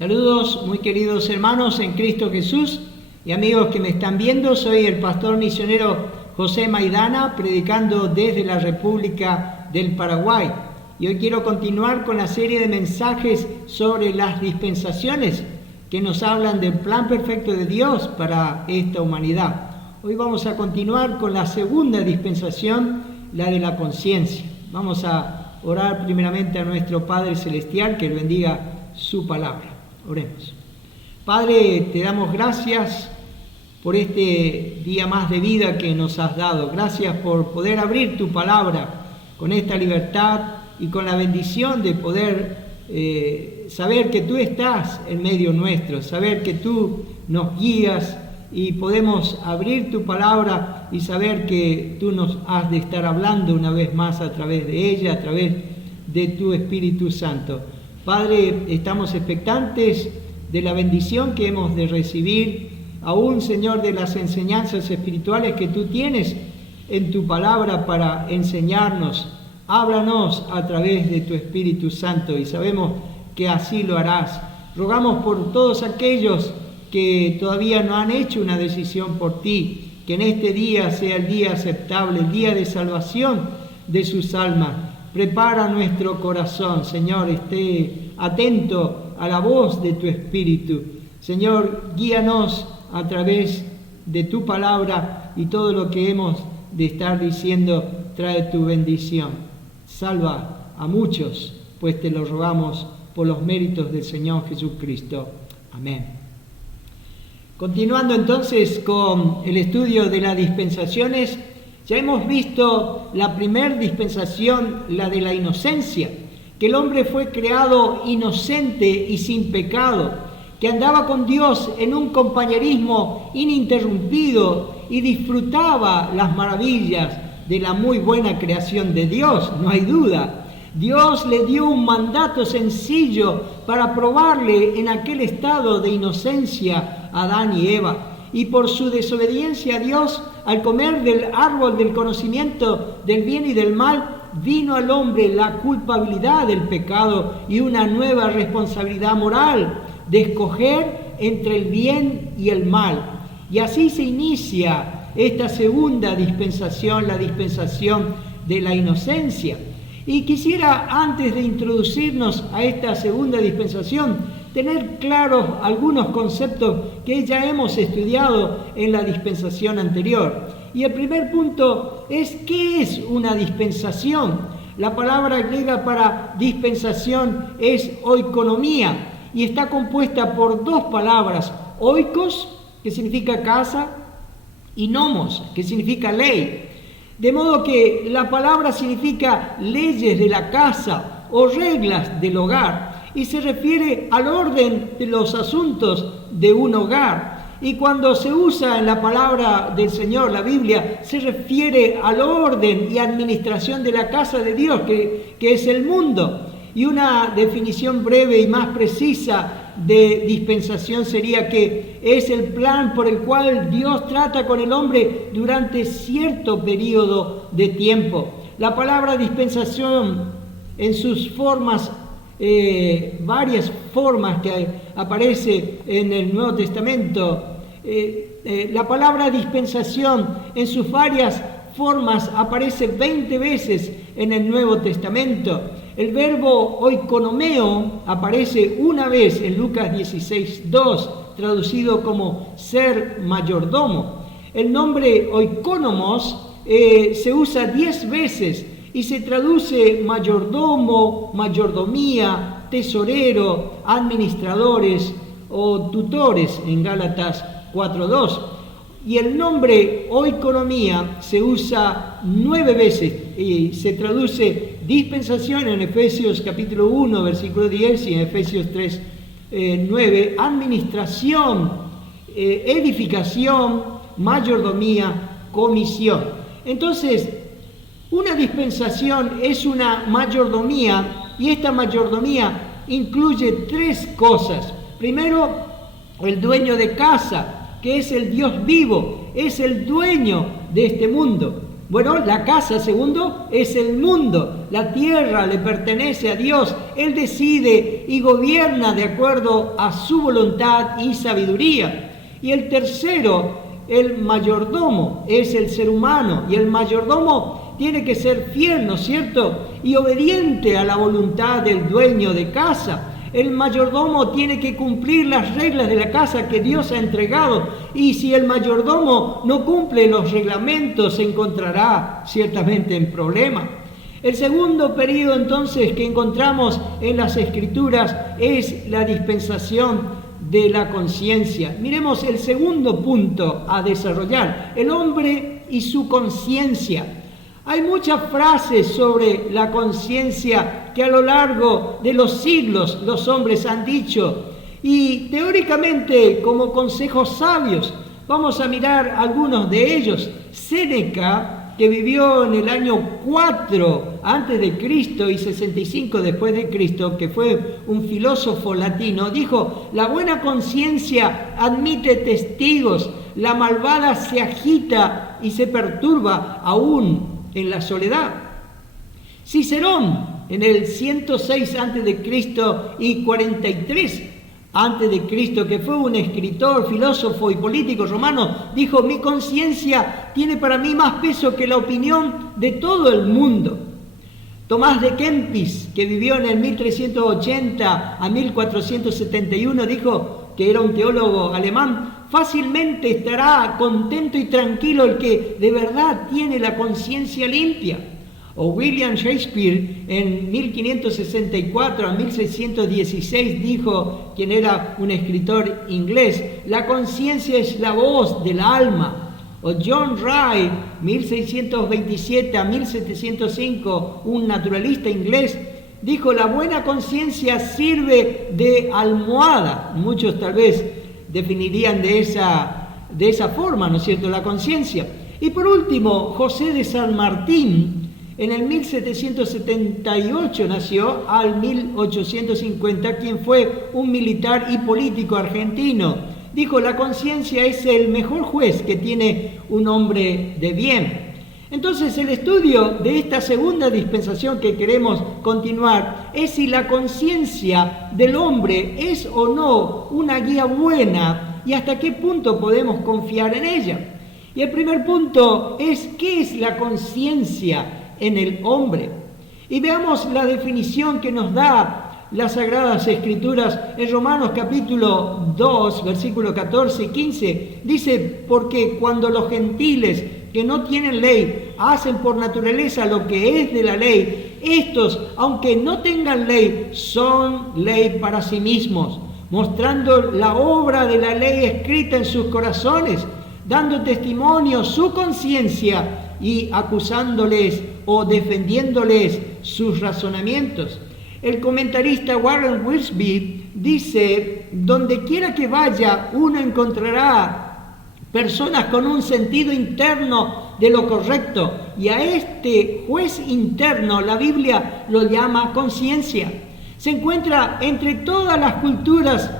Saludos muy queridos hermanos en Cristo Jesús y amigos que me están viendo. Soy el pastor misionero José Maidana, predicando desde la República del Paraguay. Y hoy quiero continuar con la serie de mensajes sobre las dispensaciones que nos hablan del plan perfecto de Dios para esta humanidad. Hoy vamos a continuar con la segunda dispensación, la de la conciencia. Vamos a orar primeramente a nuestro Padre Celestial, que bendiga su palabra. Oremos. Padre, te damos gracias por este día más de vida que nos has dado. Gracias por poder abrir tu palabra con esta libertad y con la bendición de poder saber que tú estás en medio nuestro, saber que tú nos guías y podemos abrir tu palabra y saber que tú nos has de estar hablando una vez más a través de ella, a través de tu Espíritu Santo. Padre, estamos expectantes de la bendición que hemos de recibir, aún, Señor, de las enseñanzas espirituales que tú tienes en tu palabra para enseñarnos. Háblanos a través de tu Espíritu Santo y sabemos que así lo harás. Rogamos por todos aquellos que todavía no han hecho una decisión por ti, que en este día sea el día aceptable, el día de salvación de sus almas. Prepara nuestro corazón, Señor, esté atento a la voz de tu Espíritu. Señor, guíanos a través de tu palabra y todo lo que hemos de estar diciendo trae tu bendición. Salva a muchos, pues te lo rogamos por los méritos del Señor Jesucristo. Amén. Continuando entonces con el estudio de las dispensaciones, ya hemos visto la primera dispensación, la de la inocencia, que el hombre fue creado inocente y sin pecado, que andaba con Dios en un compañerismo ininterrumpido y disfrutaba las maravillas de la muy buena creación de Dios, no hay duda. Dios le dio un mandato sencillo para probarle en aquel estado de inocencia a Adán y Eva. Y por su desobediencia a Dios, al comer del árbol del conocimiento del bien y del mal, vino al hombre la culpabilidad del pecado y una nueva responsabilidad moral de escoger entre el bien y el mal. Y así se inicia esta segunda dispensación, la dispensación de la inocencia. Y quisiera, antes de introducirnos a esta segunda dispensación, tener claros algunos conceptos que ya hemos estudiado en la dispensación anterior. Y el primer punto es, ¿qué es una dispensación? La palabra griega para dispensación es oikonomía y está compuesta por dos palabras, oikos, que significa casa, y nomos, que significa ley. De modo que la palabra significa leyes de la casa o reglas del hogar y se refiere al orden de los asuntos de un hogar. Y cuando se usa en la palabra del Señor, la Biblia, se refiere al orden y administración de la casa de Dios, que es el mundo. Y una definición breve y más precisa de dispensación sería que es el plan por el cual Dios trata con el hombre durante cierto periodo de tiempo. La palabra dispensación en sus formas, varias formas que aparece en el Nuevo Testamento, la palabra dispensación en sus varias formas aparece 20 veces en el Nuevo Testamento. El verbo oikonomeo aparece una vez en Lucas 16:2, traducido como ser mayordomo. El nombre oikonomos se usa 10 veces y se traduce mayordomo, mayordomía, tesorero, administradores o tutores en Gálatas 4:2. Y el nombre oikonomía se usa 9 veces y se traduce dispensación en Efesios capítulo 1, versículo 10 y en Efesios 3, 9, administración, edificación, mayordomía, comisión. Entonces, una dispensación es una mayordomía y esta mayordomía incluye 3 cosas. Primero, el dueño de casa, que es el Dios vivo, es el dueño de este mundo. Bueno, la casa, segundo, es el mundo. La tierra le pertenece a Dios. Él decide y gobierna de acuerdo a su voluntad y sabiduría. Y el tercero, el mayordomo, es el ser humano. Y el mayordomo tiene que ser fiel, ¿no es cierto? Y obediente a la voluntad del dueño de casa. El mayordomo tiene que cumplir las reglas de la casa que Dios ha entregado, y si el mayordomo no cumple los reglamentos se encontrará ciertamente en problemas. El segundo periodo entonces que encontramos en las Escrituras es la dispensación de la conciencia. Miremos el segundo punto a desarrollar: el hombre y su conciencia. Hay muchas frases sobre la conciencia que a lo largo de los siglos los hombres han dicho, y teóricamente como consejos sabios. Vamos a mirar algunos de ellos. Séneca, que vivió en el año 4 antes de Cristo y 65 después de Cristo, que fue un filósofo latino, dijo: la buena conciencia admite testigos, la malvada se agita y se perturba aún en la soledad. Cicerón, en el 106 a.C. y 43 a.C., que fue un escritor, filósofo y político romano, dijo: mi conciencia tiene para mí más peso que la opinión de todo el mundo. Tomás de Kempis, que vivió en el 1380 a 1471, dijo, que era un teólogo alemán: fácilmente estará contento y tranquilo el que de verdad tiene la conciencia limpia. O William Shakespeare, en 1564 a 1616, dijo, quien era un escritor inglés: la conciencia es la voz del alma. O John Wright, 1627 a 1705, un naturalista inglés, dijo: la buena conciencia sirve de almohada. Muchos tal vez definirían de esa forma, ¿no es cierto?, la conciencia. Y por último, José de San Martín, en el 1778 nació, al 1850, quien fue un militar y político argentino. Dijo: la conciencia es el mejor juez que tiene un hombre de bien. Entonces, el estudio de esta segunda dispensación que queremos continuar es si la conciencia del hombre es o no una guía buena y hasta qué punto podemos confiar en ella. Y el primer punto es: ¿qué es la conciencia en el hombre? Y veamos la definición que nos da las Sagradas Escrituras en Romanos capítulo 2, versículos 14 y 15. Dice: porque cuando los gentiles que no tienen ley hacen por naturaleza lo que es de la ley, estos, aunque no tengan ley, son ley para sí mismos, mostrando la obra de la ley escrita en sus corazones, dando testimonio su conciencia y acusándoles o defendiéndoles sus razonamientos. El comentarista Warren Wiersbe dice: donde quiera que vaya, uno encontrará personas con un sentido interno de lo correcto, y a este juez interno la Biblia lo llama conciencia. Se encuentra entre todas las culturas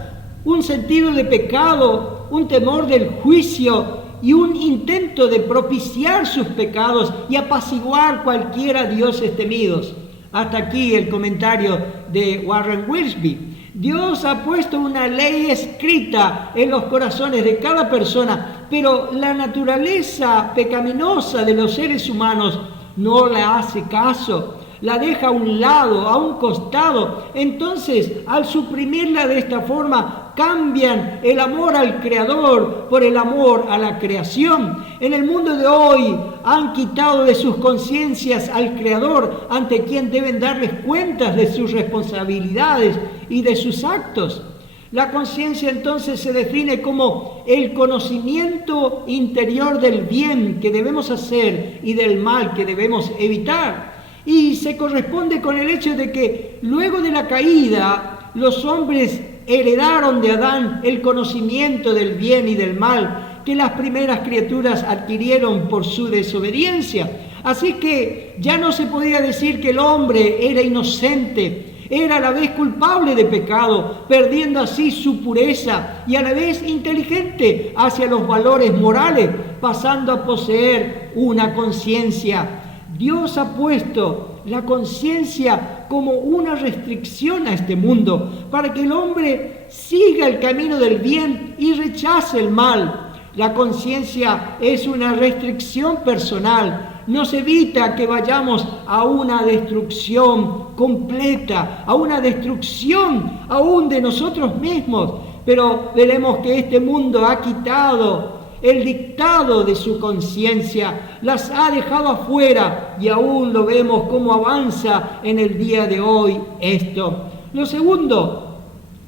un sentido de pecado, un temor del juicio y un intento de propiciar sus pecados y apaciguar cualquiera dioses temidos. Hasta aquí el comentario de Warren Wiersbe. Dios ha puesto una ley escrita en los corazones de cada persona, pero la naturaleza pecaminosa de los seres humanos no la hace caso, la deja a un lado, a un costado. Entonces, al suprimirla de esta forma, cambian el amor al Creador por el amor a la creación. En el mundo de hoy han quitado de sus conciencias al Creador, ante quien deben darles cuentas de sus responsabilidades y de sus actos. La conciencia entonces se define como el conocimiento interior del bien que debemos hacer y del mal que debemos evitar. Y se corresponde con el hecho de que luego de la caída, los hombres heredaron de Adán el conocimiento del bien y del mal que las primeras criaturas adquirieron por su desobediencia. Así que ya no se podía decir que el hombre era inocente, era a la vez culpable de pecado, perdiendo así su pureza, y a la vez inteligente hacia los valores morales, pasando a poseer una conciencia. Dios ha puesto la conciencia como una restricción a este mundo para que el hombre siga el camino del bien y rechace el mal. La conciencia es una restricción personal. Nos evita que vayamos a una destrucción completa, a una destrucción aún de nosotros mismos. Pero veremos que este mundo ha quitado el dictado de su conciencia, las ha dejado afuera y aún lo vemos cómo avanza en el día de hoy esto. Lo segundo,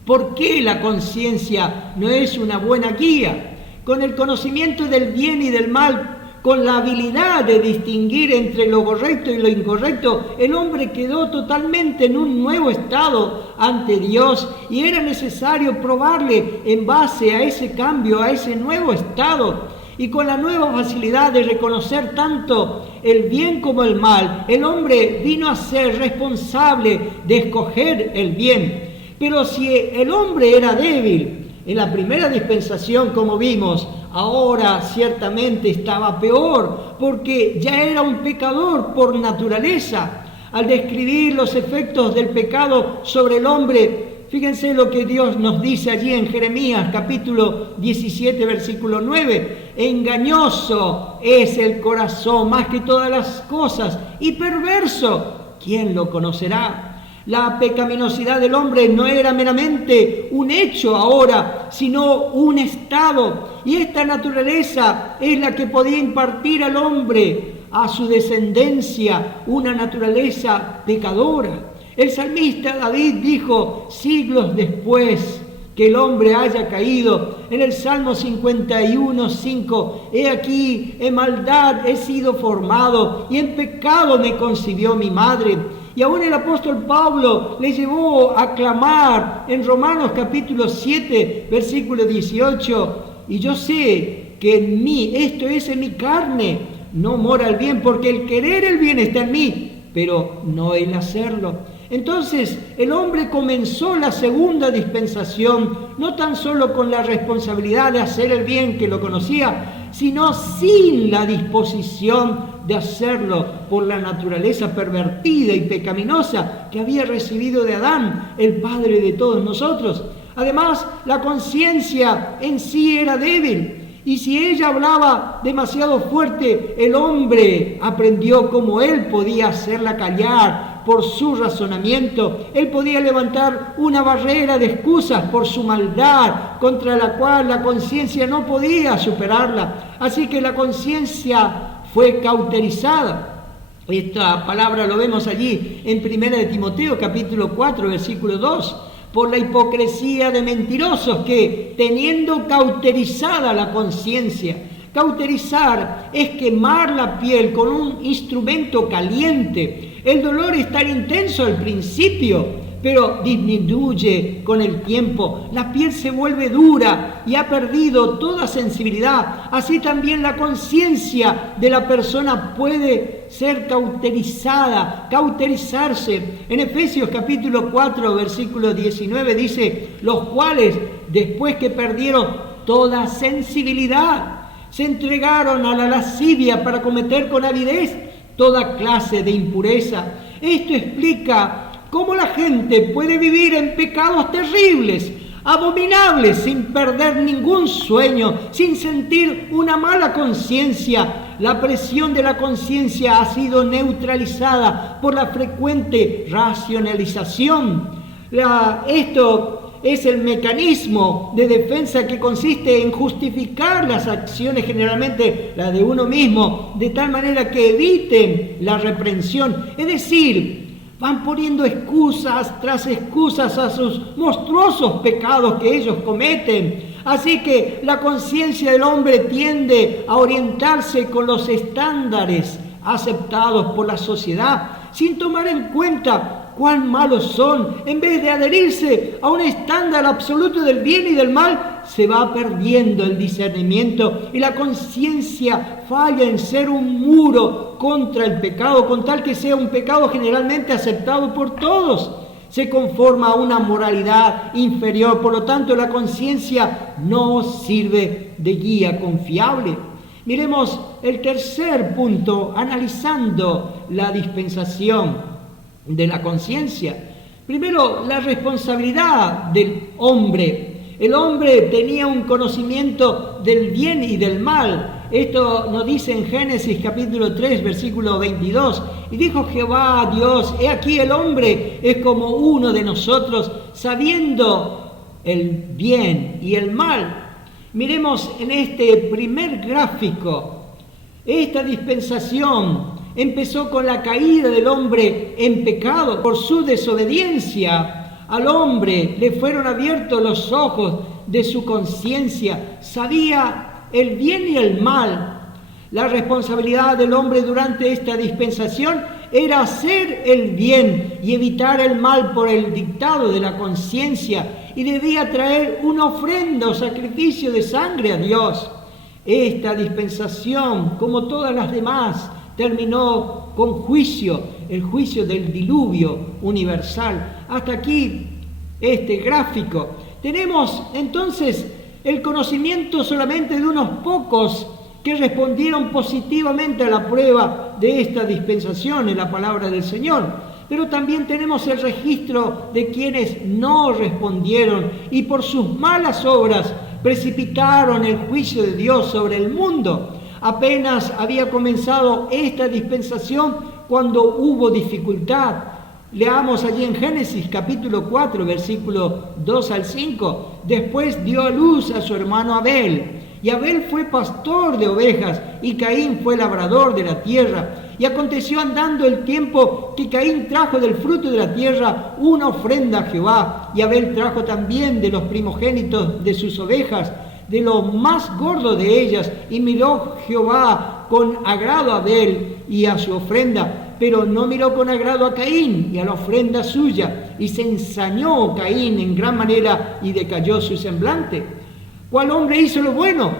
¿por qué la conciencia no es una buena guía? Con el conocimiento del bien y del mal, con la habilidad de distinguir entre lo correcto y lo incorrecto, el hombre quedó totalmente en un nuevo estado ante Dios y era necesario probarle en base a ese cambio, a ese nuevo estado. Y con la nueva facilidad de reconocer tanto el bien como el mal, el hombre vino a ser responsable de escoger el bien. Pero si el hombre era débil, en la primera dispensación, como vimos, ahora ciertamente estaba peor, porque ya era un pecador por naturaleza. Al describir los efectos del pecado sobre el hombre, fíjense lo que Dios nos dice allí en Jeremías capítulo 17, versículo 9. Engañoso es el corazón más que todas las cosas, y perverso, ¿quién lo conocerá? La pecaminosidad del hombre no era meramente un hecho ahora, sino un estado. Y esta naturaleza es la que podía impartir al hombre, a su descendencia, una naturaleza pecadora. El salmista David dijo siglos después que el hombre haya caído, en el Salmo 51:5, he aquí, en maldad he sido formado y en pecado me concibió mi madre. Y aún el apóstol Pablo le llevó a clamar en Romanos capítulo 7, versículo 18, y yo sé que en mí, esto es en mi carne, no mora el bien, porque el querer el bien está en mí, pero no el hacerlo. Entonces el hombre comenzó la segunda dispensación, no tan solo con la responsabilidad de hacer el bien que lo conocía, sino sin la disposición de hacerlo por la naturaleza pervertida y pecaminosa que había recibido de Adán, el padre de todos nosotros. Además, la conciencia en sí era débil, y si ella hablaba demasiado fuerte, el hombre aprendió cómo él podía hacerla callar por su razonamiento. Él podía levantar una barrera de excusas por su maldad, contra la cual la conciencia no podía superarla. Así que la conciencia fue cauterizada. Esta palabra lo vemos allí en 1 de Timoteo capítulo 4 versículo 2. Por la hipocresía de mentirosos que, teniendo cauterizada la conciencia, cauterizar es quemar la piel con un instrumento caliente. El dolor es tan intenso al principio, pero disminuye con el tiempo. La piel se vuelve dura y ha perdido toda sensibilidad. Así también la conciencia de la persona puede ser cauterizarse. En Efesios capítulo 4, versículo 19 dice, los cuales, después que perdieron toda sensibilidad, se entregaron a la lascivia para cometer con avidez toda clase de impureza. Esto explica cómo la gente puede vivir en pecados terribles, abominables, sin perder ningún sueño, sin sentir una mala conciencia. La presión de la conciencia ha sido neutralizada por la frecuente racionalización. Esto es el mecanismo de defensa que consiste en justificar las acciones, generalmente las de uno mismo, de tal manera que eviten la reprensión. Es decir, van poniendo excusas tras excusas a sus monstruosos pecados que ellos cometen. Así que la conciencia del hombre tiende a orientarse con los estándares aceptados por la sociedad, sin tomar en cuenta cuán malos son. En vez de adherirse a un estándar absoluto del bien y del mal, se va perdiendo el discernimiento y la conciencia falla en ser un muro contra el pecado, con tal que sea un pecado generalmente aceptado por todos. Se conforma a una moralidad inferior, por lo tanto la conciencia no sirve de guía confiable. Miremos el tercer punto, analizando la dispensación de la conciencia. Primero, la responsabilidad del hombre. El hombre tenía un conocimiento del bien y del mal. Esto nos dice en Génesis capítulo 3, versículo 22. Y dijo Jehová a Dios: he aquí el hombre es como uno de nosotros, sabiendo el bien y el mal. Miremos en este primer gráfico, esta dispensación empezó con la caída del hombre en pecado. Por su desobediencia al hombre le fueron abiertos los ojos de su conciencia, sabía el bien y el mal. La responsabilidad del hombre durante esta dispensación era hacer el bien y evitar el mal por el dictado de la conciencia, y debía traer una ofrenda o sacrificio de sangre a Dios. Esta dispensación, como todas las demás, terminó con juicio, el juicio del diluvio universal. Hasta aquí este gráfico. Tenemos entonces el conocimiento solamente de unos pocos que respondieron positivamente a la prueba de esta dispensación en la palabra del Señor. Pero también tenemos el registro de quienes no respondieron y por sus malas obras precipitaron el juicio de Dios sobre el mundo. Apenas había comenzado esta dispensación cuando hubo dificultad. Leamos allí en Génesis capítulo 4, versículo 2 al 5. Después dio a luz a su hermano Abel. Y Abel fue pastor de ovejas, y Caín fue labrador de la tierra. Y aconteció andando el tiempo que Caín trajo del fruto de la tierra una ofrenda a Jehová. Y Abel trajo también de los primogénitos de sus ovejas, de lo más gordo de ellas. Y miró Jehová con agrado a Abel y a su ofrenda, pero no miró con agrado a Caín y a la ofrenda suya. Y se ensañó Caín en gran manera y decayó su semblante. ¿Cuál hombre hizo lo bueno?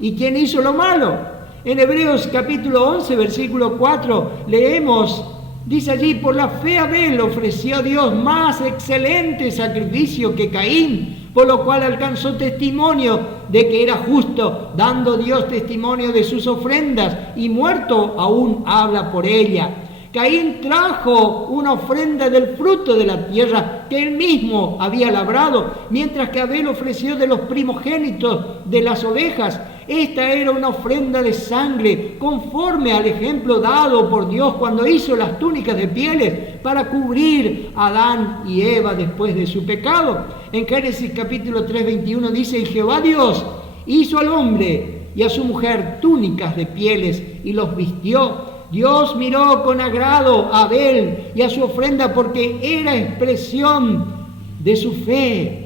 ¿Y quién hizo lo malo? En Hebreos capítulo 11, versículo 4, leemos, dice allí: por la fe Abel ofreció a Dios más excelente sacrificio que Caín, por lo cual alcanzó testimonio de que era justo, dando Dios testimonio de sus ofrendas, y muerto aún habla por ella. Caín trajo una ofrenda del fruto de la tierra que él mismo había labrado, mientras que Abel ofreció de los primogénitos de las ovejas. Esta era una ofrenda de sangre, conforme al ejemplo dado por Dios cuando hizo las túnicas de pieles para cubrir a Adán y Eva después de su pecado. En Génesis capítulo 3, 21 dice: y Jehová Dios hizo al hombre y a su mujer túnicas de pieles y los vistió. Dios miró con agrado a Abel y a su ofrenda porque era expresión de su fe.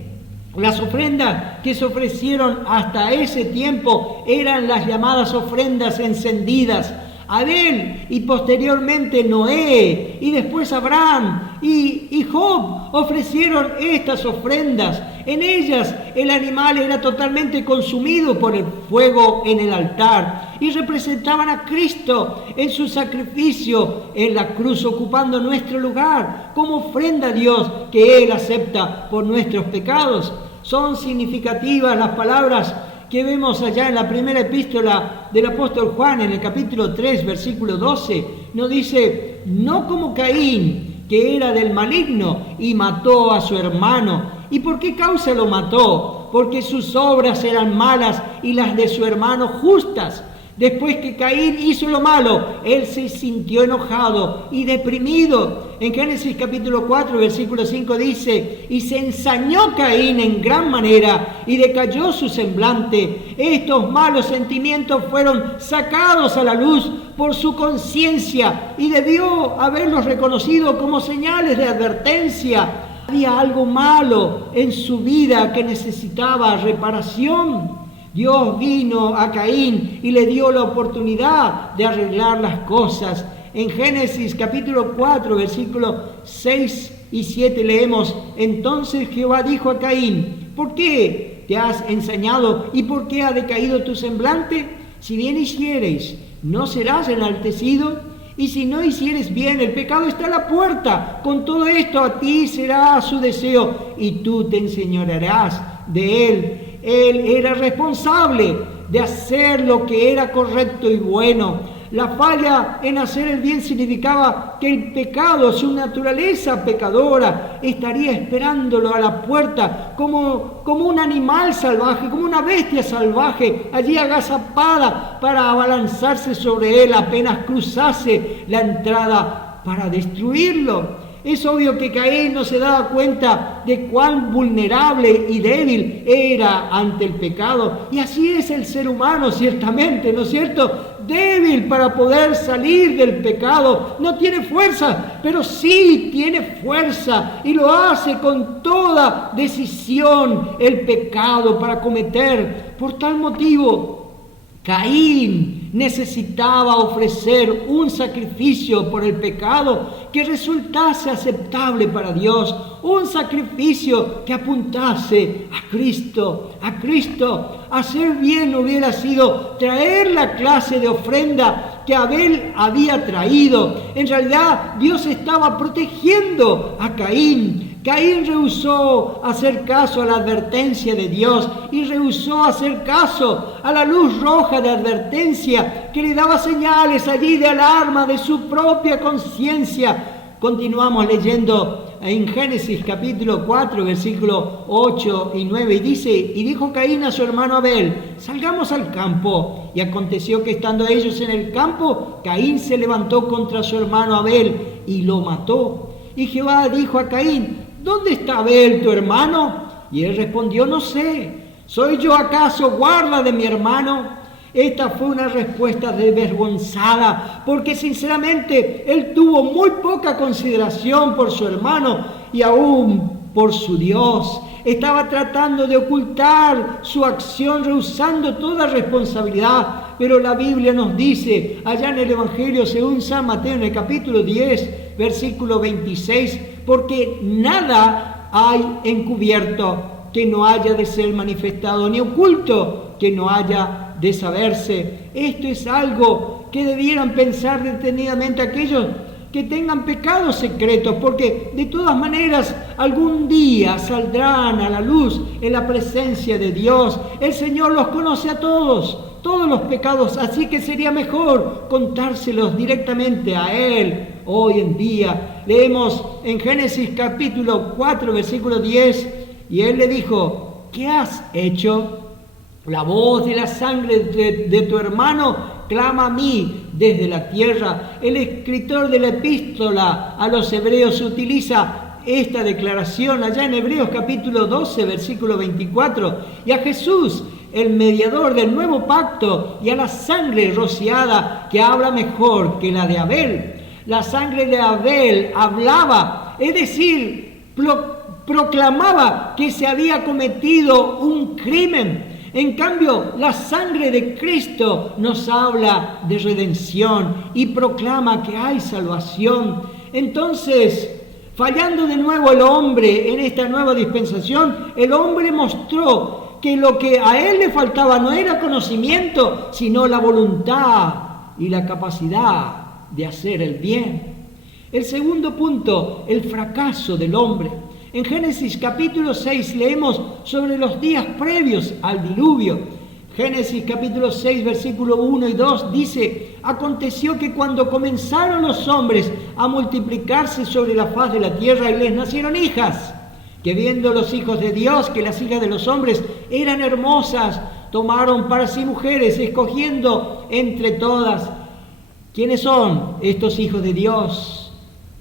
Las ofrendas que se ofrecieron hasta ese tiempo eran las llamadas ofrendas encendidas. Abel y posteriormente Noé y después Abraham y Job ofrecieron estas ofrendas. En ellas el animal era totalmente consumido por el fuego en el altar y representaban a Cristo en su sacrificio en la cruz, ocupando nuestro lugar como ofrenda a Dios que Él acepta por nuestros pecados. Son significativas las palabras que vemos allá en la primera epístola del apóstol Juan, en el capítulo 3, versículo 12, nos dice: no como Caín, que era del maligno y mató a su hermano. ¿Y por qué causa lo mató? Porque sus obras eran malas y las de su hermano justas. Después que Caín hizo lo malo, él se sintió enojado y deprimido. En Génesis capítulo 4, versículo 5 dice: y se ensañó Caín en gran manera y decayó su semblante. Estos malos sentimientos fueron sacados a la luz por su conciencia y debió haberlos reconocido como señales de advertencia. Había algo malo en su vida que necesitaba reparación. Dios vino a Caín y le dio la oportunidad de arreglar las cosas. En Génesis capítulo 4, versículos 6 y 7 leemos: entonces Jehová dijo a Caín: ¿por qué te has ensañado y por qué ha decaído tu semblante? Si bien hicieres, ¿no serás enaltecido? Y si no hicieres bien, el pecado está a la puerta. Con todo esto a ti será su deseo y tú te enseñorearás de él. Él era responsable de hacer lo que era correcto y bueno. La falla en hacer el bien significaba que el pecado, su naturaleza pecadora, estaría esperándolo a la puerta como un animal salvaje, como una bestia salvaje, allí agazapada para abalanzarse sobre él apenas cruzase la entrada para destruirlo. Es obvio que Caín no se daba cuenta de cuán vulnerable y débil era ante el pecado. Y así es el ser humano, ciertamente, ¿no es cierto? Débil para poder salir del pecado. No tiene fuerza, pero sí tiene fuerza y lo hace con toda decisión el pecado para cometer. Por tal motivo, Caín necesitaba ofrecer un sacrificio por el pecado que resultase aceptable para Dios, un sacrificio que apuntase a Cristo. Hacer bien hubiera sido traer la clase de ofrenda que Abel había traído. En realidad, Dios estaba protegiendo a Caín. Caín rehusó hacer caso a la advertencia de Dios y rehusó hacer caso a la luz roja de advertencia que le daba señales allí de alarma de su propia conciencia. Continuamos leyendo en Génesis capítulo 4, versículos 8 y 9, y dice: y dijo Caín a su hermano Abel: salgamos al campo. Y aconteció que estando ellos en el campo, Caín se levantó contra su hermano Abel y lo mató. Y Jehová dijo a Caín: ¿dónde está Abel tu hermano? Y él respondió: no sé. ¿Soy yo acaso guarda de mi hermano? Esta fue una respuesta desvergonzada, porque sinceramente él tuvo muy poca consideración por su hermano y aún por su Dios. Estaba tratando de ocultar su acción, rehusando toda responsabilidad. Pero la Biblia nos dice, allá en el Evangelio según San Mateo, en el capítulo 10, versículo 26, porque nada hay encubierto que no haya de ser manifestado, ni oculto que no haya de saberse. Esto es algo que debieran pensar detenidamente aquellos que tengan pecados secretos, porque de todas maneras algún día saldrán a la luz en la presencia de Dios. El Señor los conoce a todos los pecados, así que sería mejor contárselos directamente a Él. Hoy en día leemos en Génesis capítulo 4, versículo 10, y Él le dijo: ¿qué has hecho? La voz de la sangre de tu hermano clama a mí desde la tierra. El escritor de la epístola a los hebreos utiliza esta declaración allá en Hebreos capítulo 12, versículo 24. Y a Jesús, el mediador del nuevo pacto, y a la sangre rociada que habla mejor que la de Abel. La sangre de Abel hablaba, es decir, proclamaba que se había cometido un crimen. En cambio, la sangre de Cristo nos habla de redención y proclama que hay salvación. Entonces, fallando de nuevo el hombre en esta nueva dispensación, el hombre mostró que lo que a él le faltaba no era conocimiento, sino la voluntad y la capacidad de hacer el bien. El segundo punto, el fracaso del hombre. En Génesis capítulo 6 leemos sobre los días previos al diluvio. Génesis capítulo 6, versículo 1 y 2 dice: aconteció que cuando comenzaron los hombres a multiplicarse sobre la faz de la tierra y les nacieron hijas, que viendo los hijos de Dios que las hijas de los hombres eran hermosas, tomaron para sí mujeres, escogiendo entre todas. ¿Quiénes son estos hijos de Dios?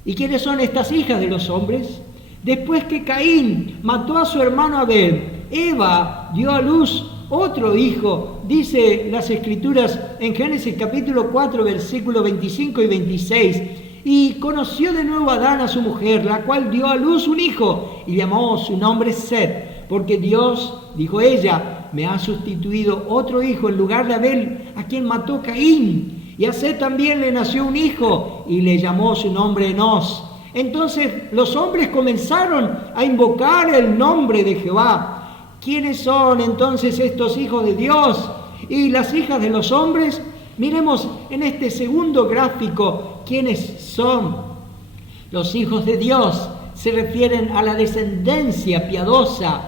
¿Y quiénes son estas hijas de los hombres? Después que Caín mató a su hermano Abel, Eva dio a luz otro hijo, dice las Escrituras en Génesis capítulo 4, versículos 25 y 26. Y conoció de nuevo Adán a su mujer, la cual dio a luz un hijo, y llamó su nombre Set, porque Dios, dijo ella, me ha sustituido otro hijo en lugar de Abel, a quien mató Caín. Y a Set también le nació un hijo, y le llamó su nombre Enos. Entonces los hombres comenzaron a invocar el nombre de Jehová. ¿Quiénes son entonces estos hijos de Dios y las hijas de los hombres? Miremos en este segundo gráfico quiénes son. Los hijos de Dios se refieren a la descendencia piadosa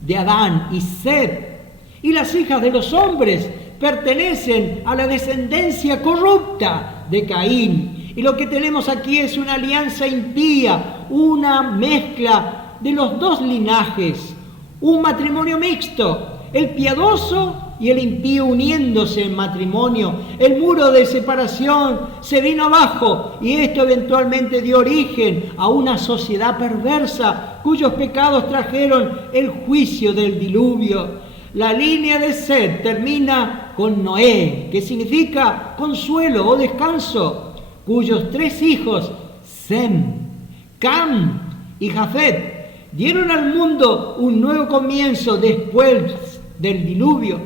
de Adán y Set. Y las hijas de los hombres pertenecen a la descendencia corrupta de Caín. Y lo que tenemos aquí es una alianza impía, una mezcla de los dos linajes, un matrimonio mixto, el piadoso y el impío uniéndose en matrimonio. El muro de separación se vino abajo y esto eventualmente dio origen a una sociedad perversa cuyos pecados trajeron el juicio del diluvio. La línea de Set termina con Noé, que significa consuelo o descanso, cuyos 3 hijos, Sem, Cam y Jafet, dieron al mundo un nuevo comienzo después del diluvio.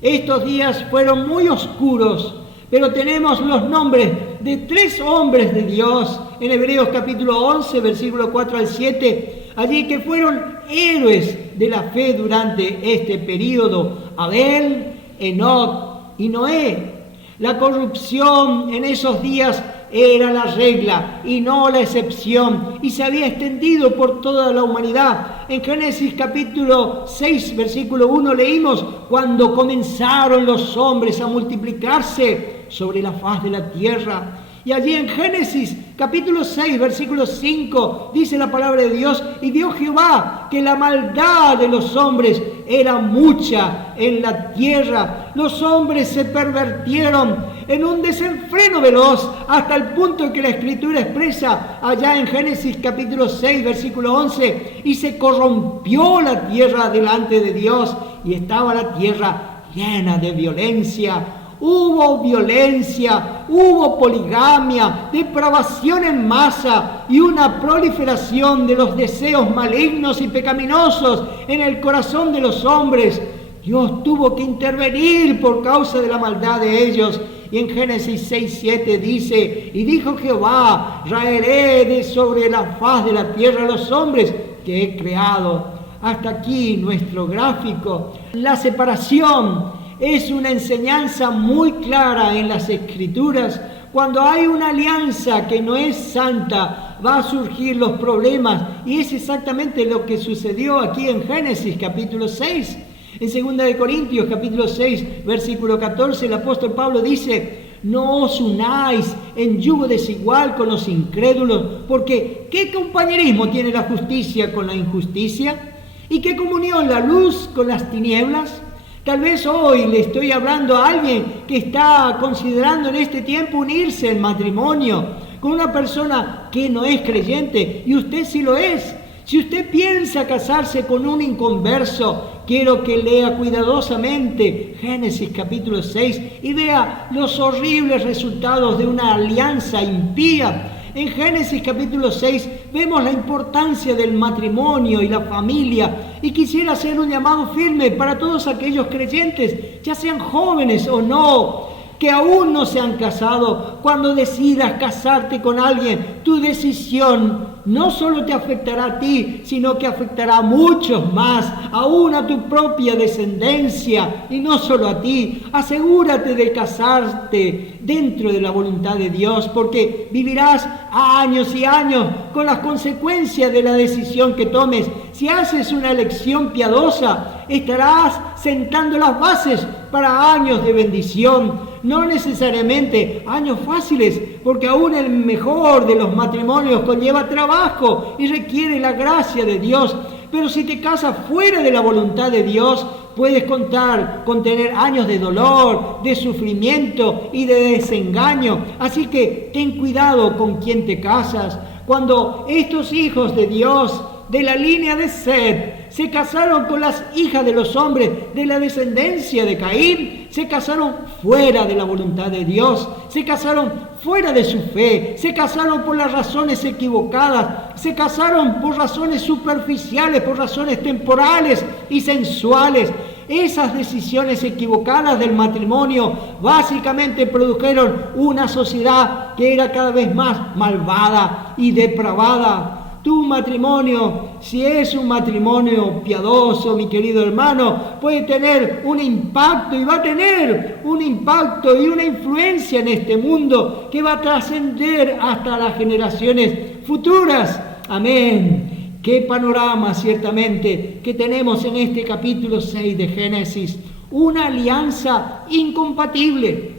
Estos días fueron muy oscuros, pero tenemos los nombres de 3 hombres de Dios en Hebreos capítulo 11, versículo 4 al 7, allí que fueron héroes de la fe durante este periodo: Abel, Enoc y Noé. La corrupción en esos días era la regla y no la excepción, y se había extendido por toda la humanidad. En Génesis capítulo 6, versículo 1 leímos: cuando comenzaron los hombres a multiplicarse sobre la faz de la tierra. Y allí en Génesis capítulo 6, versículo 5, dice la palabra de Dios: y vio Jehová que la maldad de los hombres era mucha en la tierra. Los hombres se pervertieron en un desenfreno veloz, hasta el punto que la Escritura expresa allá en Génesis capítulo 6, versículo 11, y se corrompió la tierra delante de Dios, y estaba la tierra llena de violencia. Hubo violencia, hubo poligamia, depravación en masa y una proliferación de los deseos malignos y pecaminosos en el corazón de los hombres. Dios tuvo que intervenir por causa de la maldad de ellos. Y en Génesis 6, 7 dice: y dijo Jehová, raeré de sobre la faz de la tierra a los hombres que he creado. Hasta aquí nuestro gráfico. La separación es una enseñanza muy clara en las Escrituras. Cuando hay una alianza que no es santa, va a surgir los problemas, y es exactamente lo que sucedió aquí en Génesis capítulo 6. En 2 Corintios capítulo 6, versículo 14, el apóstol Pablo dice: no os unáis en yugo desigual con los incrédulos, porque ¿qué compañerismo tiene la justicia con la injusticia? ¿Y qué comunión la luz con las tinieblas? Tal vez hoy le estoy hablando a alguien que está considerando en este tiempo unirse en matrimonio con una persona que no es creyente, y usted sí lo es. Si usted piensa casarse con un inconverso, quiero que lea cuidadosamente Génesis capítulo 6 y vea los horribles resultados de una alianza impía. En Génesis capítulo 6 vemos la importancia del matrimonio y la familia, y quisiera hacer un llamado firme para todos aquellos creyentes, ya sean jóvenes o no, que aún no se han casado. Cuando decidas casarte con alguien, tu decisión no solo te afectará a ti, sino que afectará a muchos más, aún a tu propia descendencia, y no solo a ti. Asegúrate de casarte dentro de la voluntad de Dios, porque vivirás años y años con las consecuencias de la decisión que tomes. Si haces una elección piadosa, estarás sentando las bases para años de bendición. No necesariamente años fáciles, porque aún el mejor de los matrimonios conlleva trabajo y requiere la gracia de Dios. Pero si te casas fuera de la voluntad de Dios, puedes contar con tener años de dolor, de sufrimiento y de desengaño. Así que ten cuidado con quién te casas. Cuando estos hijos de Dios, de la línea de Set, se casaron con las hijas de los hombres de la descendencia de Caín, se casaron fuera de la voluntad de Dios, se casaron fuera de su fe, se casaron por las razones equivocadas, se casaron por razones superficiales, por razones temporales y sensuales. Esas decisiones equivocadas del matrimonio básicamente produjeron una sociedad que era cada vez más malvada y depravada. Tu matrimonio, si es un matrimonio piadoso, mi querido hermano, puede tener un impacto, y va a tener un impacto y una influencia en este mundo que va a trascender hasta las generaciones futuras. Amén. Qué panorama ciertamente que tenemos en este capítulo 6 de Génesis. una alianza incompatible.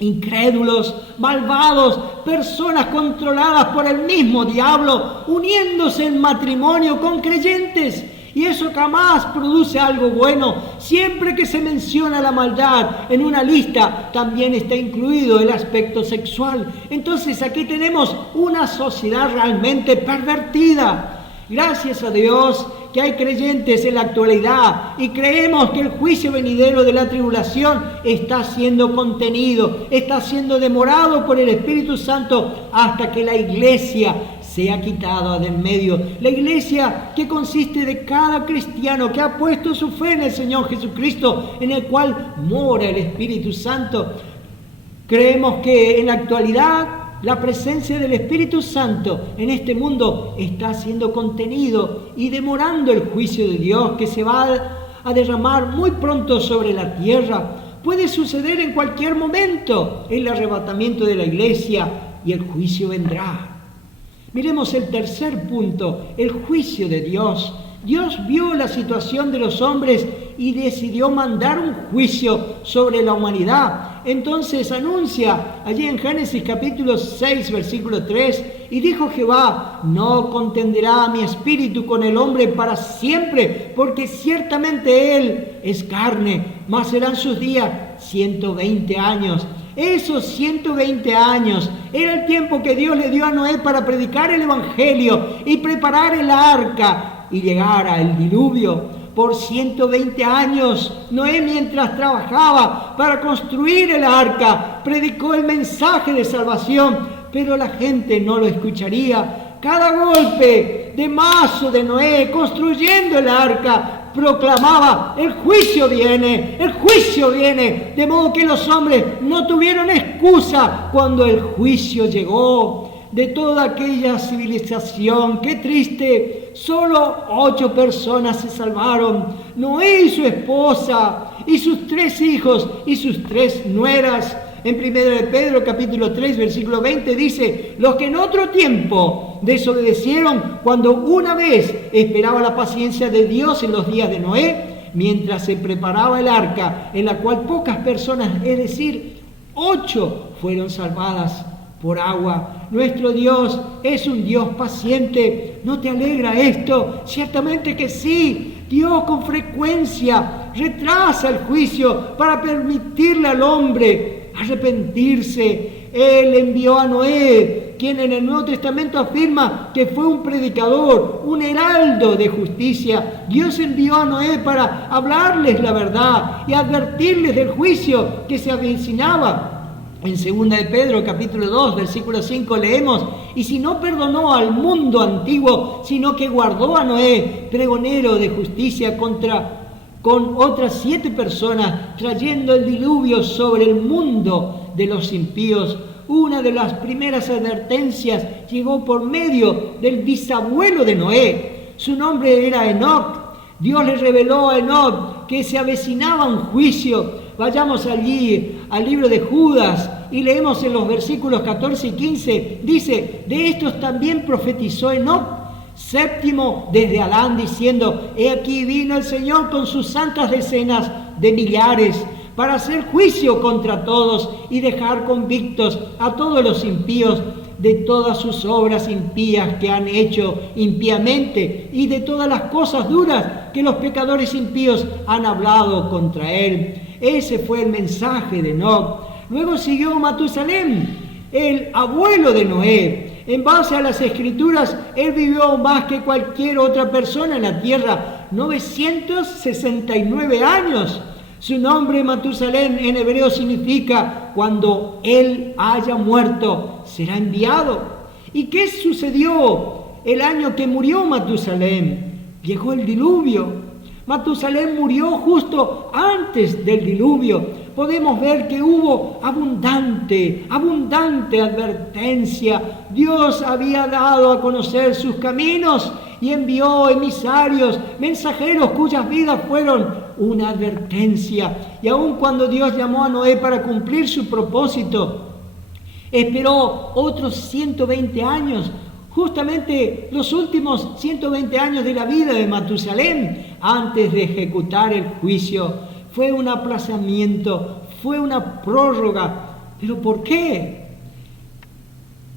Incrédulos, malvados, personas controladas por el mismo diablo, uniéndose en matrimonio con creyentes. Y eso jamás produce algo bueno. Siempre que se menciona la maldad en una lista, también está incluido el aspecto sexual. Entonces aquí tenemos una sociedad realmente pervertida. Gracias a Dios que hay creyentes en la actualidad y creemos que el juicio venidero de la tribulación está siendo contenido, está siendo demorado por el Espíritu Santo hasta que la iglesia sea quitada de en medio. La iglesia que consiste de cada cristiano que ha puesto su fe en el Señor Jesucristo, en el cual mora el Espíritu Santo. Creemos que en la actualidad la presencia del Espíritu Santo en este mundo está siendo contenido y demorando el juicio de Dios que se va a derramar muy pronto sobre la tierra. Puede suceder en cualquier momento el arrebatamiento de la iglesia y el juicio vendrá. Miremos el tercer punto, el juicio de Dios. Dios vio la situación de los hombres y decidió mandar un juicio sobre la humanidad. Entonces anuncia allí en Génesis capítulo 6, versículo 3, y dijo Jehová, no contenderá mi espíritu con el hombre para siempre, porque ciertamente él es carne, mas serán sus días 120 años. Esos 120 años era el tiempo que Dios le dio a Noé para predicar el evangelio y preparar el arca y llegar al diluvio. Por 120 años, Noé, mientras trabajaba para construir el arca, predicó el mensaje de salvación, pero la gente no lo escucharía. Cada golpe de mazo de Noé construyendo el arca proclamaba, el juicio viene, de modo que los hombres no tuvieron excusa cuando el juicio llegó. De toda aquella civilización, qué triste, solo 8 personas se salvaron, Noé y su esposa, y sus 3 hijos, y sus 3 nueras. En 1 de Pedro capítulo 3 versículo 20 dice, los que en otro tiempo desobedecieron cuando una vez esperaba la paciencia de Dios en los días de Noé, mientras se preparaba el arca, en la cual pocas personas, es decir, 8 fueron salvadas por agua. Nuestro Dios es un Dios paciente. ¿No te alegra esto? Ciertamente que sí. Dios con frecuencia retrasa el juicio para permitirle al hombre arrepentirse. Él envió a Noé, quien en el Nuevo Testamento afirma que fue un predicador, un heraldo de justicia. Dios envió a Noé para hablarles la verdad y advertirles del juicio que se avecinaba. En 2 de Pedro capítulo 2 versículo 5 leemos, y si no perdonó al mundo antiguo, sino que guardó a Noé, pregonero de justicia, con otras 7 personas, trayendo el diluvio sobre el mundo de los impíos. Una de las primeras advertencias llegó por medio del bisabuelo de Noé. Su nombre era Enoc. Dios le reveló a Enoc que se avecinaba un juicio. Vayamos allí al libro de Judas y leemos en los versículos 14 y 15. Dice, de estos también profetizó Enoc, séptimo desde Adán, diciendo, he aquí vino el Señor con sus santas decenas de millares, para hacer juicio contra todos y dejar convictos a todos los impíos de todas sus obras impías que han hecho impíamente y de todas las cosas duras que los pecadores impíos han hablado contra él. Ese fue el mensaje de Enoc. Luego siguió Matusalén, el abuelo de Noé. En base a las Escrituras, él vivió más que cualquier otra persona en la tierra, 969 años. Su nombre Matusalén en hebreo significa cuando él haya muerto, será enviado. ¿Y qué sucedió el año que murió Matusalén? Llegó el diluvio. Matusalén murió justo antes del diluvio. Podemos ver que hubo abundante advertencia. Dios había dado a conocer sus caminos y envió emisarios, mensajeros cuyas vidas fueron una advertencia. Y aun cuando Dios llamó a Noé para cumplir su propósito, esperó otros 120 años, justamente los últimos 120 años de la vida de Matusalén, antes de ejecutar el juicio. fue un aplazamiento, fue una prórroga. ¿Pero por qué?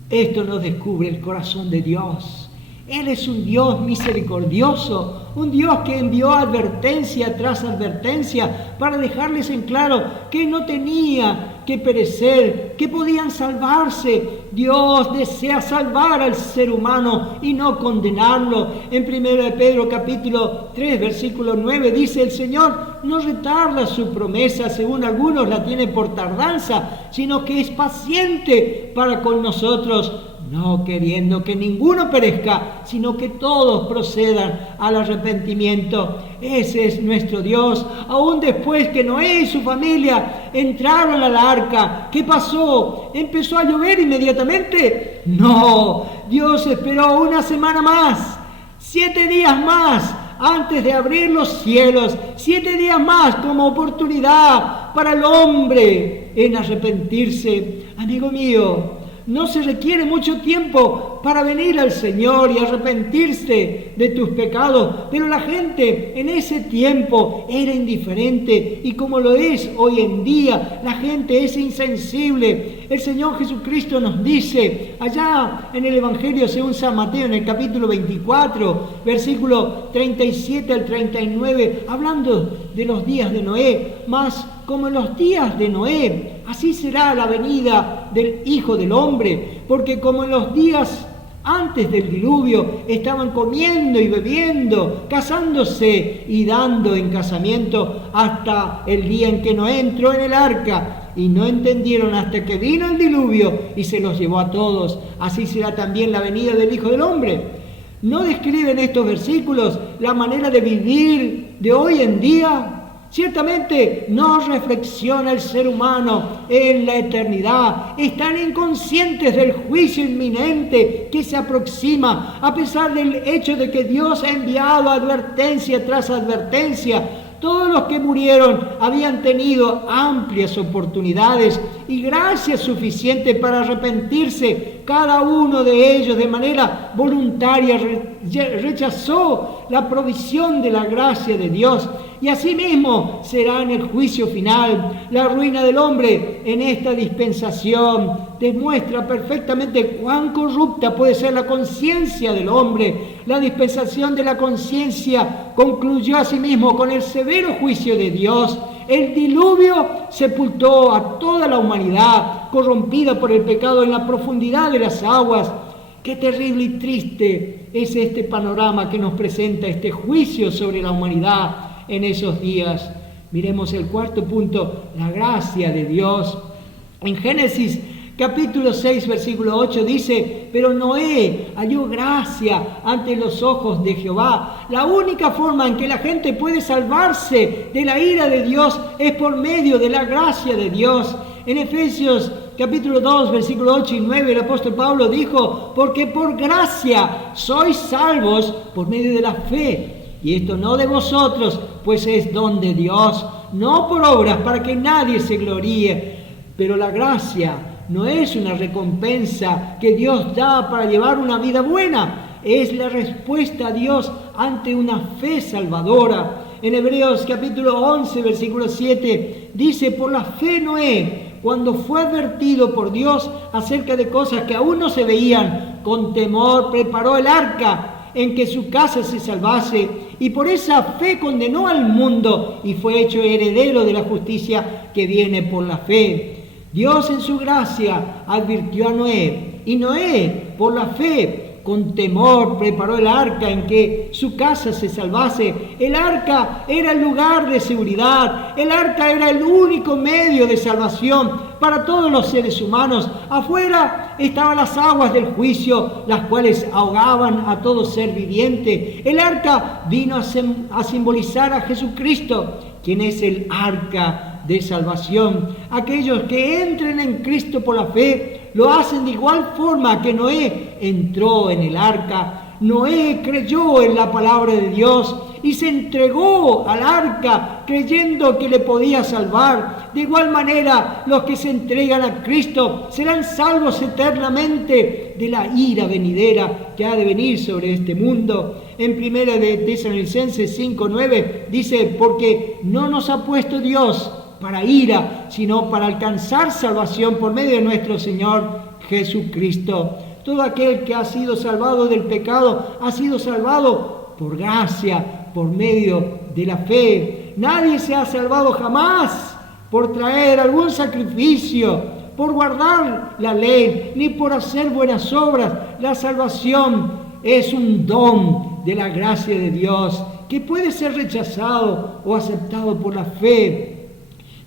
Esto nos descubre el corazón de Dios. Él es un Dios misericordioso, un Dios que envió advertencia tras advertencia para dejarles en claro que no tenía que perecer, que podían salvarse. Dios desea salvar al ser humano y no condenarlo. En 1 Pedro capítulo 3, versículo 9 dice: el Señor no retarda su promesa, según algunos la tienen por tardanza, sino que es paciente para con nosotros, no queriendo que ninguno perezca, sino que todos procedan al arrepentimiento. Ese es nuestro Dios. Aún después que Noé y su familia entraron al arca, ¿qué pasó? ¿Empezó a llover inmediatamente? No, Dios esperó una semana más, 7 días más, antes de abrir los cielos, 7 días más como oportunidad para el hombre en arrepentirse. Amigo mío, no se requiere mucho tiempo para venir al Señor y arrepentirse de tus pecados, pero la gente en ese tiempo era indiferente, y como lo es hoy en día, la gente es insensible. El Señor Jesucristo nos dice allá en el Evangelio según San Mateo, en el capítulo 24, versículo 37 al 39, hablando de los días de Noé: mas como en los días de Noé, así será la venida del Hijo del Hombre, porque como en los días antes del diluvio estaban comiendo y bebiendo, casándose y dando en casamiento, hasta el día en que Noé entró en el arca, y no entendieron hasta que vino el diluvio y se los llevó a todos, así será también la venida del Hijo del Hombre. ¿No describen estos versículos la manera de vivir de hoy en día? Ciertamente no reflexiona el ser humano en la eternidad. Están inconscientes del juicio inminente que se aproxima, a pesar del hecho de que Dios ha enviado advertencia tras advertencia. Todos los que murieron habían tenido amplias oportunidades y gracia suficiente para arrepentirse. Cada uno de ellos de manera voluntaria rechazó la provisión de la gracia de Dios. Y asimismo será en el juicio final. La ruina del hombre en esta dispensación demuestra perfectamente cuán corrupta puede ser la conciencia del hombre. La dispensación de la conciencia concluyó asimismo con el severo juicio de Dios. El diluvio sepultó a toda la humanidad, corrompida por el pecado en la profundidad de las aguas. Qué terrible y triste es este panorama que nos presenta este juicio sobre la humanidad en esos días. Miremos el cuarto punto: la gracia de Dios. En Génesis capítulo 6, versículo 8 dice: pero Noé halló gracia ante los ojos de Jehová. La única forma en que la gente puede salvarse de la ira de Dios es por medio de la gracia de Dios. En Efesios capítulo 2, versículo 8 y 9, el apóstol Pablo dijo: porque por gracia sois salvos por medio de la fe. Y esto no de vosotros, pues es don de Dios, no por obras, para que nadie se gloríe. Pero la gracia no es una recompensa que Dios da para llevar una vida buena, es la respuesta a Dios ante una fe salvadora. En Hebreos capítulo 11, versículo 7, dice: por la fe Noé, cuando fue advertido por Dios acerca de cosas que aún no se veían, con temor preparó el arca en que su casa se salvase, y por esa fe condenó al mundo y fue hecho heredero de la justicia que viene por la fe. Dios en su gracia advirtió a Noé, y Noé por la fe con temor preparó el arca en que su casa se salvase. El arca era el lugar de seguridad, el arca era el único medio de salvación para todos los seres humanos. Afuera estaban las aguas del juicio, las cuales ahogaban a todo ser viviente. El arca vino a simbolizar a Jesucristo, quien es el arca de salvación. Aquellos que entren en Cristo por la fe lo hacen de igual forma que Noé entró en el arca. Noé creyó en la palabra de Dios y se entregó al arca creyendo que le podía salvar. De igual manera, los que se entregan a Cristo serán salvos eternamente de la ira venidera que ha de venir sobre este mundo. En 1 de Tesalonicenses 5:9 dice, porque no nos ha puesto Dios para ira, sino para alcanzar salvación por medio de nuestro Señor Jesucristo. Todo aquel que ha sido salvado del pecado ha sido salvado por gracia, por medio de la fe. Nadie se ha salvado jamás por traer algún sacrificio, por guardar la ley, ni por hacer buenas obras. La salvación es un don de la gracia de Dios que puede ser rechazado o aceptado por la fe.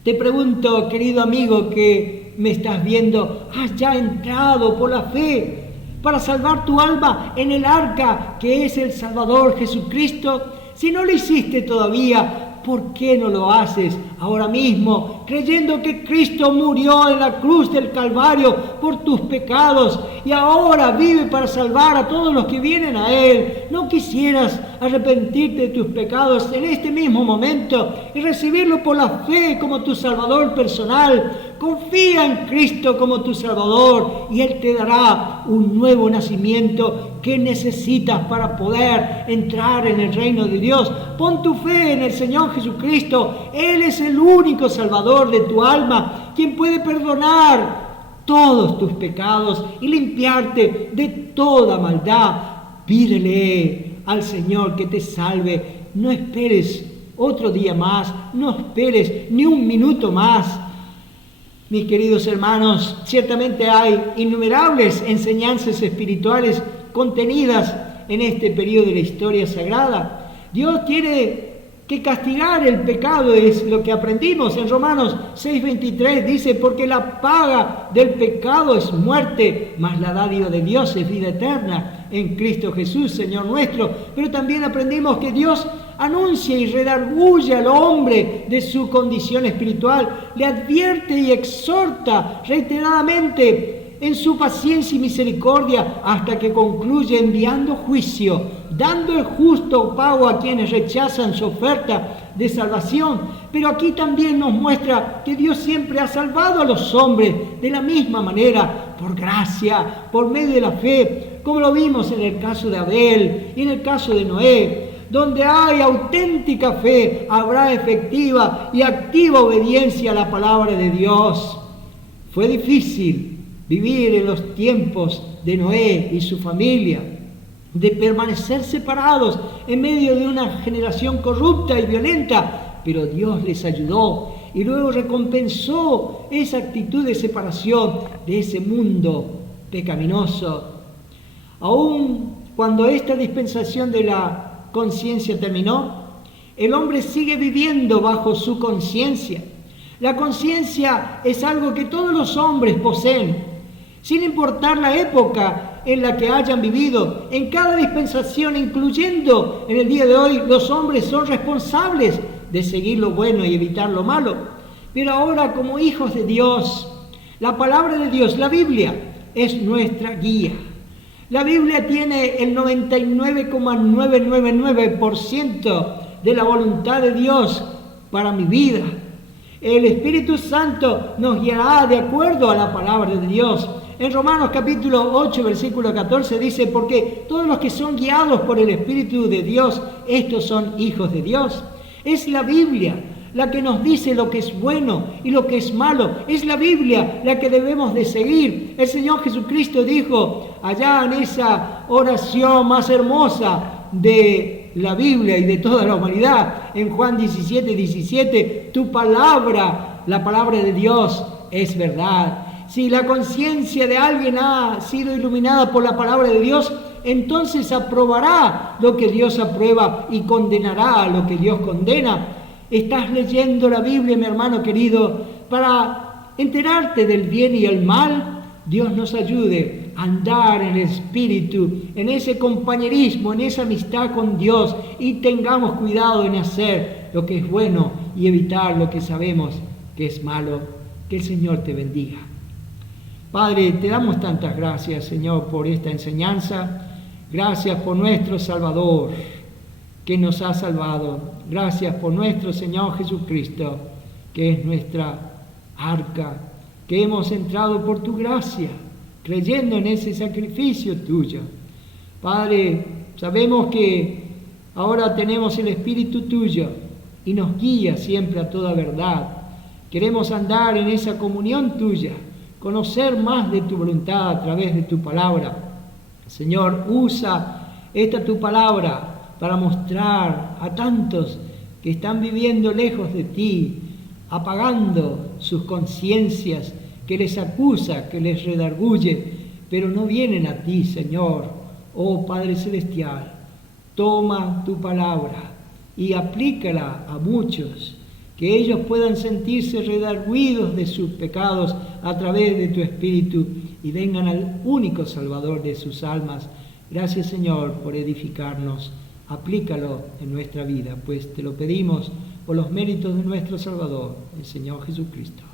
Te pregunto, querido amigo que me estás viendo, ¿has ya entrado por la fe para salvar tu alma en el arca que es el Salvador Jesucristo? Si no lo hiciste todavía, ¿por qué no lo haces ahora mismo, creyendo que Cristo murió en la cruz del Calvario por tus pecados y ahora vive para salvar a todos los que vienen a Él? ¿No quisieras arrepentirte de tus pecados en este mismo momento y recibirlo por la fe como tu Salvador personal? Confía en Cristo como tu Salvador y Él te dará un nuevo nacimiento que necesitas para poder entrar en el reino de Dios. Pon tu fe en el Señor Jesucristo. Él es el único Salvador de tu alma, quien puede perdonar todos tus pecados y limpiarte de toda maldad. Pídele al Señor que te salve. No esperes otro día más, no esperes ni un minuto más. Mis queridos hermanos, ciertamente hay innumerables enseñanzas espirituales contenidas en este periodo de la historia sagrada. Dios tiene que castigar el pecado, es lo que aprendimos en Romanos 6:23, dice, porque la paga del pecado es muerte, mas la dádiva de Dios es vida eterna en Cristo Jesús, Señor nuestro. Pero también aprendimos que Dios anuncia y redarguye al hombre de su condición espiritual, le advierte y exhorta reiteradamente en su paciencia y misericordia hasta que concluye enviando juicio, dando el justo pago a quienes rechazan su oferta de salvación. Pero aquí también nos muestra que Dios siempre ha salvado a los hombres de la misma manera, por gracia, por medio de la fe, como lo vimos en el caso de Abel y en el caso de Noé. Donde hay auténtica fe, habrá efectiva y activa obediencia a la palabra de Dios. Fue difícil vivir en los tiempos de Noé y su familia, de permanecer separados en medio de una generación corrupta y violenta, pero Dios les ayudó y luego recompensó esa actitud de separación de ese mundo pecaminoso. Aún cuando esta dispensación de la conciencia terminó, el hombre sigue viviendo bajo su conciencia. La conciencia es algo que todos los hombres poseen, sin importar la época en la que hayan vivido. En cada dispensación, incluyendo en el día de hoy, los hombres son responsables de seguir lo bueno y evitar lo malo. Pero ahora, como hijos de Dios, la palabra de Dios, la Biblia, es nuestra guía. La Biblia tiene el 99,999% de la voluntad de Dios para mi vida. El Espíritu Santo nos guiará de acuerdo a la palabra de Dios. En Romanos capítulo 8, versículo 14 dice, porque todos los que son guiados por el Espíritu de Dios, estos son hijos de Dios. Es la Biblia la que nos dice lo que es bueno y lo que es malo. Es la Biblia la que debemos de seguir. El Señor Jesucristo dijo allá en esa oración más hermosa de la Biblia y de toda la humanidad, en Juan 17:17, tu palabra, la palabra de Dios, es verdad. Si la conciencia de alguien ha sido iluminada por la palabra de Dios, entonces aprobará lo que Dios aprueba y condenará lo que Dios condena. Estás leyendo la Biblia, mi hermano querido, para enterarte del bien y el mal. Dios nos ayude a andar en el Espíritu, en ese compañerismo, en esa amistad con Dios, y tengamos cuidado en hacer lo que es bueno y evitar lo que sabemos que es malo. Que el Señor te bendiga. Padre, te damos tantas gracias, Señor, por esta enseñanza. Gracias por nuestro Salvador, que nos ha salvado. Gracias por nuestro Señor Jesucristo, que es nuestra arca, que hemos entrado por tu gracia, creyendo en ese sacrificio tuyo. Padre, sabemos que ahora tenemos el Espíritu tuyo y nos guía siempre a toda verdad. Queremos andar en esa comunión tuya, conocer más de tu voluntad a través de tu palabra. Señor, usa esta tu palabra para mostrar a tantos que están viviendo lejos de ti, apagando sus conciencias, que les acusa, que les redarguye, pero no vienen a ti, Señor. Oh Padre Celestial, toma tu palabra y aplícala a muchos, que ellos puedan sentirse redarguidos de sus pecados a través de tu Espíritu y vengan al único Salvador de sus almas. Gracias, Señor, por edificarnos. Aplícalo en nuestra vida, pues te lo pedimos por los méritos de nuestro Salvador, el Señor Jesucristo.